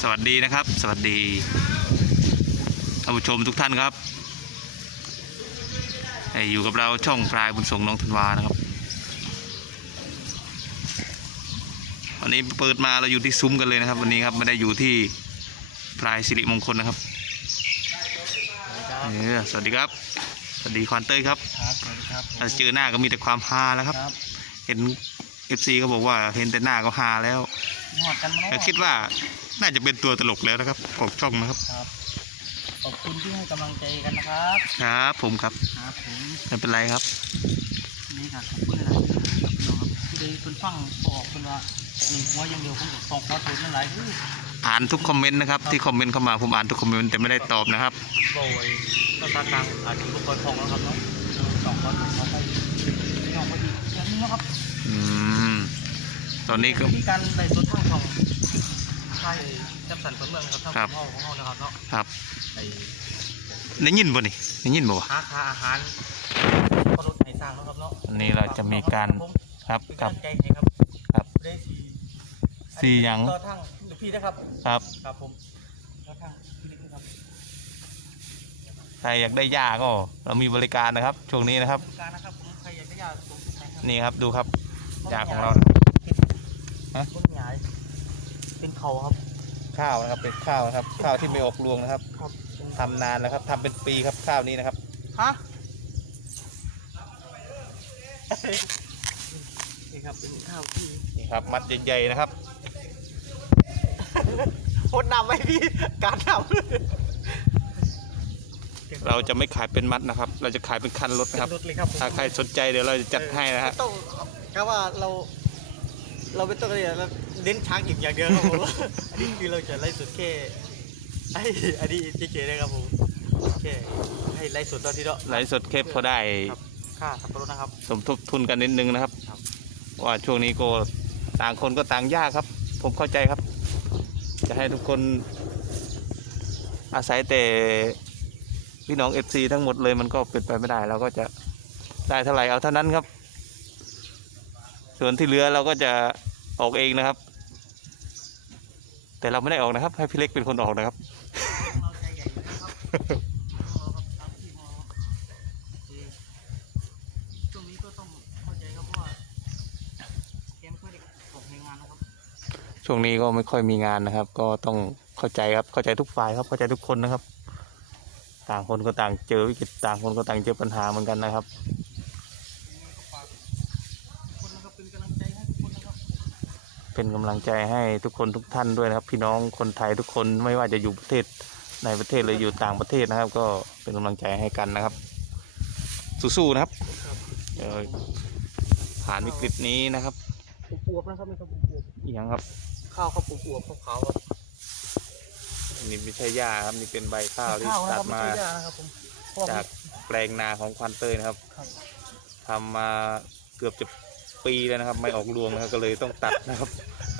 สวัสดีนะครับ สวัสดีท่านผู้ชมทุกท่านครับเอ่ออยู่กับเราช่องพลายบุญส่งน้องธันวานะครับ วันนี้เปิดมาเราอยู่ที่ซุ้มกันเลยนะครับ วันนี้ครับไม่ได้อยู่ที่พลายสิริมงคลนะครับเออสวัสดีครับ สวัสดีควานเต้ยครับครับสวัสดีครับถ้าเจอหน้าก็มีแต่ความฮาแล้วครับครับเห็น เอฟซีเขาบอกว่าเห็นแต่หน้าก็ฮาแล้วหอดกันมาแต่แล้วคิดว่าน่าจะเป็นตัวตลกแล้วนะครับของช่องนะครับ ครับ ขอบคุณที่ให้กำลังใจกันนะครับครับ ผมครับครับผมไม่เป็นไรครับ นี่ครับขอบคุณหลายๆครับพี่น้องครับที่ได้เพิ่นฟังบอกเพิ่นว่าหนึ่งหัวอย่างเดียวผมก็สองขอโทษนั่นหลายคืออ่านทุกคอมเมนต์นะครับที่คอมเมนต์เข้ามาผมอ่านทุกคอมเมนต์แต่ไม่ได้ตอบนะครับ โบยภาษากลางอาจจะบ่ค่อยคล่องแล้วครับเนาะสองขอโทษขอไปพี่น้องพอดีอย่างนี้นะครับ อืม ตอนนี้ก็ มีการไล่สดทางของใช่แจ่มสันเพิ่นเมืองนะครับทางครับ ของของเรานะครับเนาะครับไอ้ได้ยินบ่นี่ได้ยินบ่วะค้าค้าอาหารพอรถไหนสร้างนะครับเนาะวันนี้เราจะมีการครับเป็นครักาบรใจให้ครับครับได้สี่สี่หยัง ต่อทางลูกพี่นะครับครับครับผมต่อทางพี่นิดนะครับใครอยากได้ยาก็เรามีบริการนะครับช่วงนี้นะครับ การนะครับผมใครอยากได้ยาส่งที่ไหนครับนี่ครับดูครับยาของเรา ฮะ ต้นใหญ่เป็นเขาครับ ข้าวนะครับเป็นข้าวนะครับ ข้าวที่ไม่ออกรวงนะครับครับเป็นทำนานแล้วครับทำเป็นปีครับข้าวนี้นะครับ ฮะนี่ครับเป็นข้าวที่นี่ครับ มัดใหญ่ๆนะครับ โคตรนำไหมพี่การนำเราจะไม่ขายเป็นมัดนะครับ เราจะขายเป็นคันรถเป็นนะครับรถเลยครับผมถ้าใครสนใจเดี๋ยวเราจะจัดให้นะฮะไม่ต้องครับว่าเรา เราไม่ต้องอะไรเราเน้นช้างอีกอย่างเดียวครับผม อันนี้คือเราจะไล่สุดแค่ไอ้อันนี้เจ๊ๆนะครับผมแค่ให้ไล่สุดตอนที่เราไลฟ์สดเคปพอได้ครับค่าสับปะรดนะครับ สมทบทุนกันนิดนึงนะครับ ครับ ว่าช่วงนี้ก็ต่างคนก็ต่างยากครับ ผมเข้าใจครับ จะให้ทุกคน อาศัยแต่พี่น้องเอฟซีทั้งหมดเลยมันก็เป็นไปไม่ได้เราก็จะได้เท่าไหร่เอาเท่านั้นครับ ส่วนที่เหลือเราก็จะออกเองนะครับ แต่เราไม่ได้ออกนะครับ ให้พี่เล็กเป็นคนออกนะครับ ช่วงนี้ก็ไม่ค่อยมีงานนะครับ ก็ต้องเข้าใจครับ เข้าใจทุกฝ่ายครับ เข้าใจทุกคนนะครับ ต่างคนก็ต่างเจอวิกฤต ต่างคนก็ต่างเจอปัญหาเหมือนกันนะครับ ยังไงก็ฝากทุกคนนะครับเป็นกำลังใจให้ทุกคนนะครับ เป็นกำลังใจให้ทุกคนทุกท่านด้วยนะครับ พี่น้องคนไทยทุกคนไม่ว่าจะอยู่ประเทศในประเทศหรืออยู่ต่างประเทศนะครับ ก็เป็นกำลังใจให้กันนะครับ สู้ๆนะครับครับเดี๋ยวผ่านวิกฤตนี้นะครับอวบๆนะครับไม่ครับอวบอีกอย่างครับๆข้าวครับอวบๆขาวๆครับนี่ไม่ใช่หญ้าครับนี่เป็นใบข้าวที่ข้าวนะตัคดรับไม่มาใช่ยานะครับผมเพราะว่าจากแปลงนาของควันเตยนะครับครับทำมาเกือบจะปีแล้วนะครับ ไม่ออกรวงนะครับก็เลยต้องตัดนะครับ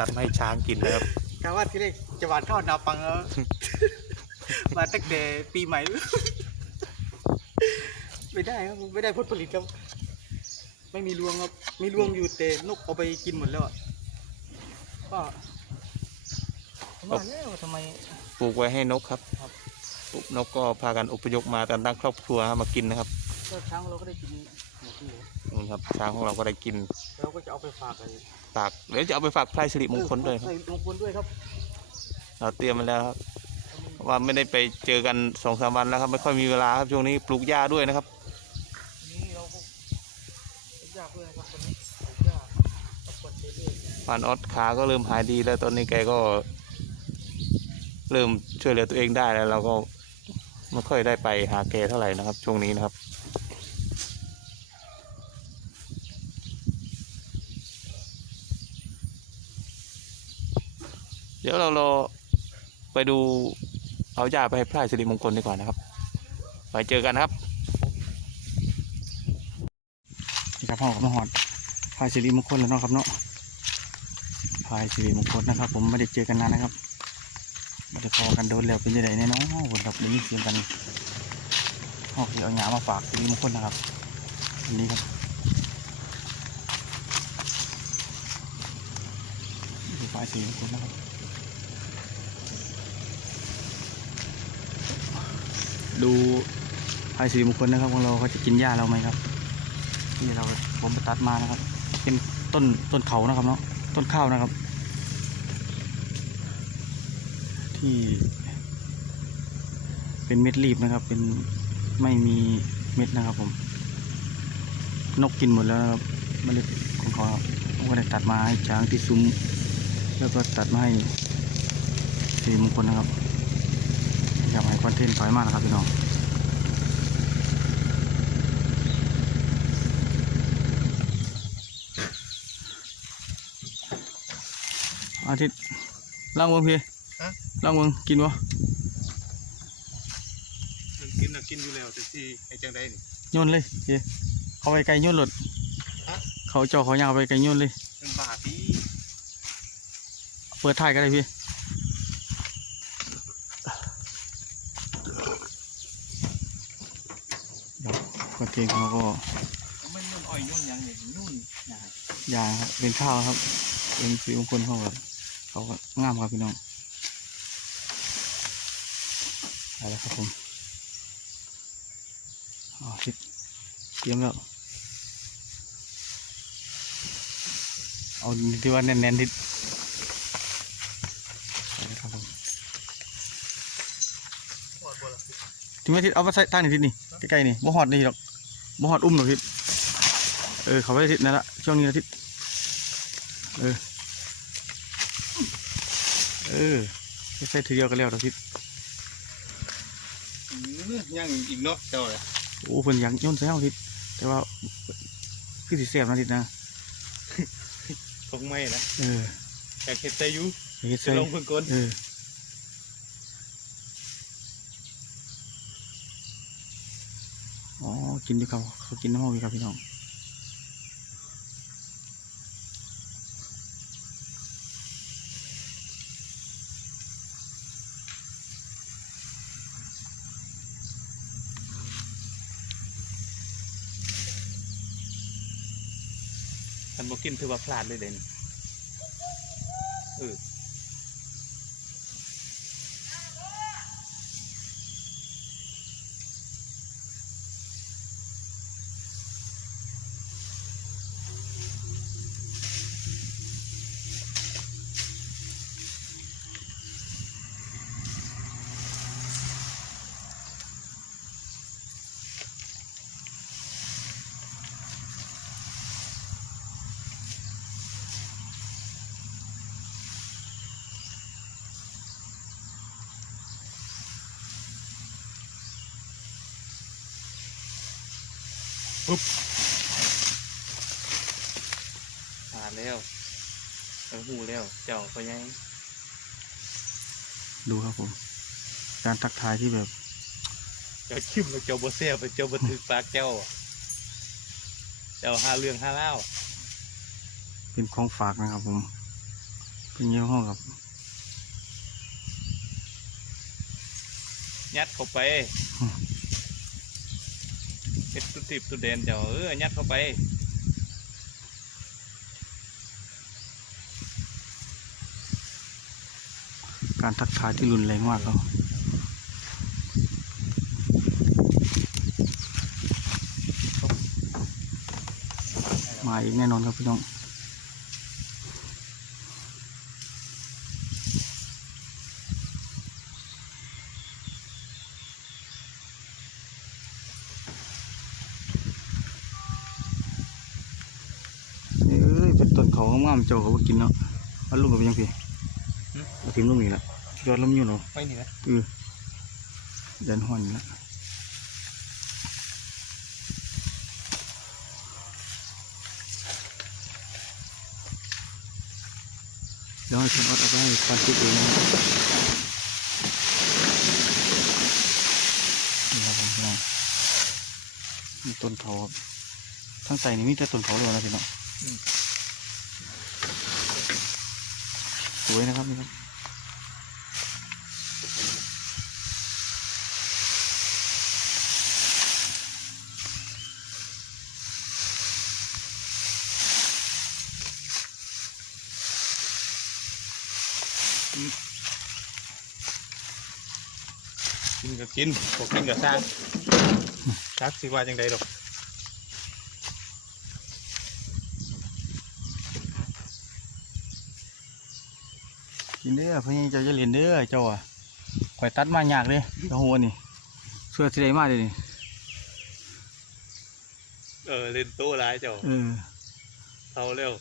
ตัดมาให้ช้างกินนะครับกะว่าที่แรกจะหวานข้าวนาปังแล้ว มาตั้งแต่ปีใหม่ ไม่ได้ครับไม่ได้ผลผลิตครับ ไม่มีรวงครับมีรวงอยู่แต่นกเอาไปกินหมดแล้วอะก็ผมว่าแล้วทำไม ปลูกไว้ให้นกครับครับปลูกนกก็พากันอพยพมากันตั้งครอบครัวมากินนะครับ ก็ช้างเราก็ได้กินหมดเลย นู่นครับช้างของเราก็ได้กินเราก็จะเอาไปฝากเลยฝากเดี๋ยวจะเอาไปฝากพลายสิริมงคลด้วยครับ ใส่มงคลด้วยครับเราเตรียมมาแล้วครับเพราะว่าไม่ได้ไปเจอกันสองสามวันแล้วครับ ไม่ค่อยมีเวลาครับช่วงนี้ปลูกหญ้าด้วยนะครับ นี่เราก็ยากด้วยนะครับตอนนี้ยากกับคนเรื่อยๆปานออสขาก็เริ่มหายดีแล้วตอนนี้แกก็ เริ่มช่วยเหลือตัวเองได้แล้ว เราก็ไม่ค่อยได้ไปหาแกเท่าไหร่นะครับ ช่วงนี้นะครับ เดี๋ยวเรารอไปดูเอายาไปให้พระสิริมงคลดีกว่านะครับ ไปเจอกันนะครับครับพ่อกับมาหอดพายสิริมงคลแล้วเนาะครับเนาะพายสิริมงคลนะครับ ผมไม่ได้เจอกันนานนะครับไม่ได้พอกันโดนแล้วเป็นยังไงแน่เนอนคนครับได้ยินเสียงกันโอเคเอาหยามาฝากสิริมงคลนะครับอันนี้ครับพายสิริมงคลนะครับ ดูพายสิริมงคลนะครับของเราเขาจะกินหญ้าเราไหมครับนี่เราผมไปตัดมานะครับ เป็นต้นต้นเขานะครับเนาะต้นข้าวนะครับ ที่ เป็นเม็ดรีบนะครับ เป็นไม่มีเม็ดนะครับผม นกกินหมดแล้วครับเมล็ดของเขาผมก็ได้ตัดมาให้ช้างที่ซุ้มแล้วก็ตัดมาให้สีมงคลนะครับ อยากให้คอนเทนต์ถอยมากนะครับพี่น้องอาทิตย์ล่างเมืองพี่ฮะล่างเมืองกินวะมันกินนะกินอยู่แล้วแต่ที่ไอ้จังไดนี่โยนเลยพี่เขาไปไกลโยนหลดฮะเขาเจาะเขายาวไปไกลโยนเลยมันบาปีเปิดถ่ายก็ได้พี่ เดี๋ยว กางเกงเขาก็มันยุ่นอ้อยยุ่นหยังเนี่ยยุ่นนะครับยางครับเป็นข้าวครับ เป็นสีมงคลเขาแบบเขาก็งามครับพี่น้องเอาละครับผมอ๋อทิศเตรียมแล้วเอาที่ว่าแน่นๆทิศเอาละครับผมปวดปวดละที่ไม่ทิศเอามาใส่ทางนี้ทิศนี่ใกล้ๆนี่บ่หอดนี่หรอก บ่หอดอุ้มหรอกทิศเออเขาไปทิศนั่นละช่วงนี้ละทิศเออ เออไม่ใช่ทีเดียวกันแล้วดอกทิศอื้อย่างอีกเนาะเจ้าเลยโอ้เพิ่นอยากโย่นใส่เฮาทิศแต่ว่าคือสิแซ่บนะทิศนะตรงไม่นะเอออยากเห็ดใจอยู่เฮ็ดจะใส่ลงเพิ่งกนเออ อ๋อ กินอยู่ครับเขากินน้ำเฮาอยู่ครับพี่น้องมันบ่กินถือว่าพลาดเลยเด่นเออ ผ่านแล้วเออหูแล้วเจ้าก็ยังดูครับผม การทักทายที่แบบ เจ้าชิมแล้วเจ้าบ่เสียไปเจ้าบ่ถึกปากเจ้า เจ้าหาเรื่องหาเล่าวเป็นของฝากนะครับผม เป็นยี่ห้อกับ ยัดเข้าไป เป็ดตุติบตุเดนเดี๋ยวเออยัดเข้าไปการทักทายที่รุนแรงมากครับมาอีกแน่นอนครับพี่น้อง เอ้ยเป็น ต้นเขางามๆเจ้าเขาบ่กินเนาะเอาลุงกับไปยังพี่เอาทิ้งลุงนี่แหละยอดลมอยู่เนาะไปนี่นะเออยันห้อนนี่ละเดี๋ยวให้ผมเอาไปให้ควานคิดเองนะครับนี่ครับผมพี่น้องมีต้นเขาครับทั้งใส่นี่มีแต่ต้นเขาเลยนะพี่น้องส วยนะครับนี่ครับนกินก็กินบอกกินก็สร้างซักสิว่าจังใดดอก นเด้อพี่เจ้าจะเรียนเด้อเจ้าอะข่อยตัดมายากเลยเจ้าหัวนี่เสื้อสิได้มาเลยนี่เออเล่นโต้ร้ายเจ้าเออเอาเร็ว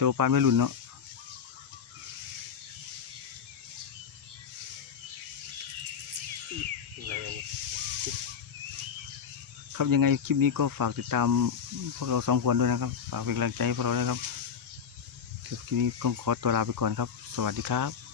ตัวปานไม่รุ่นเนาะอะไรเอาครับยังไงคลิปนี้ก็ฝากติดตามพวกเราสองคนด้วยนะครับ ฝากเป็นกำลังใจให้พวกเราด้วยครับคลิปนี้ก็ขอตัวลาไปก่อนครับ สวัสดีครับ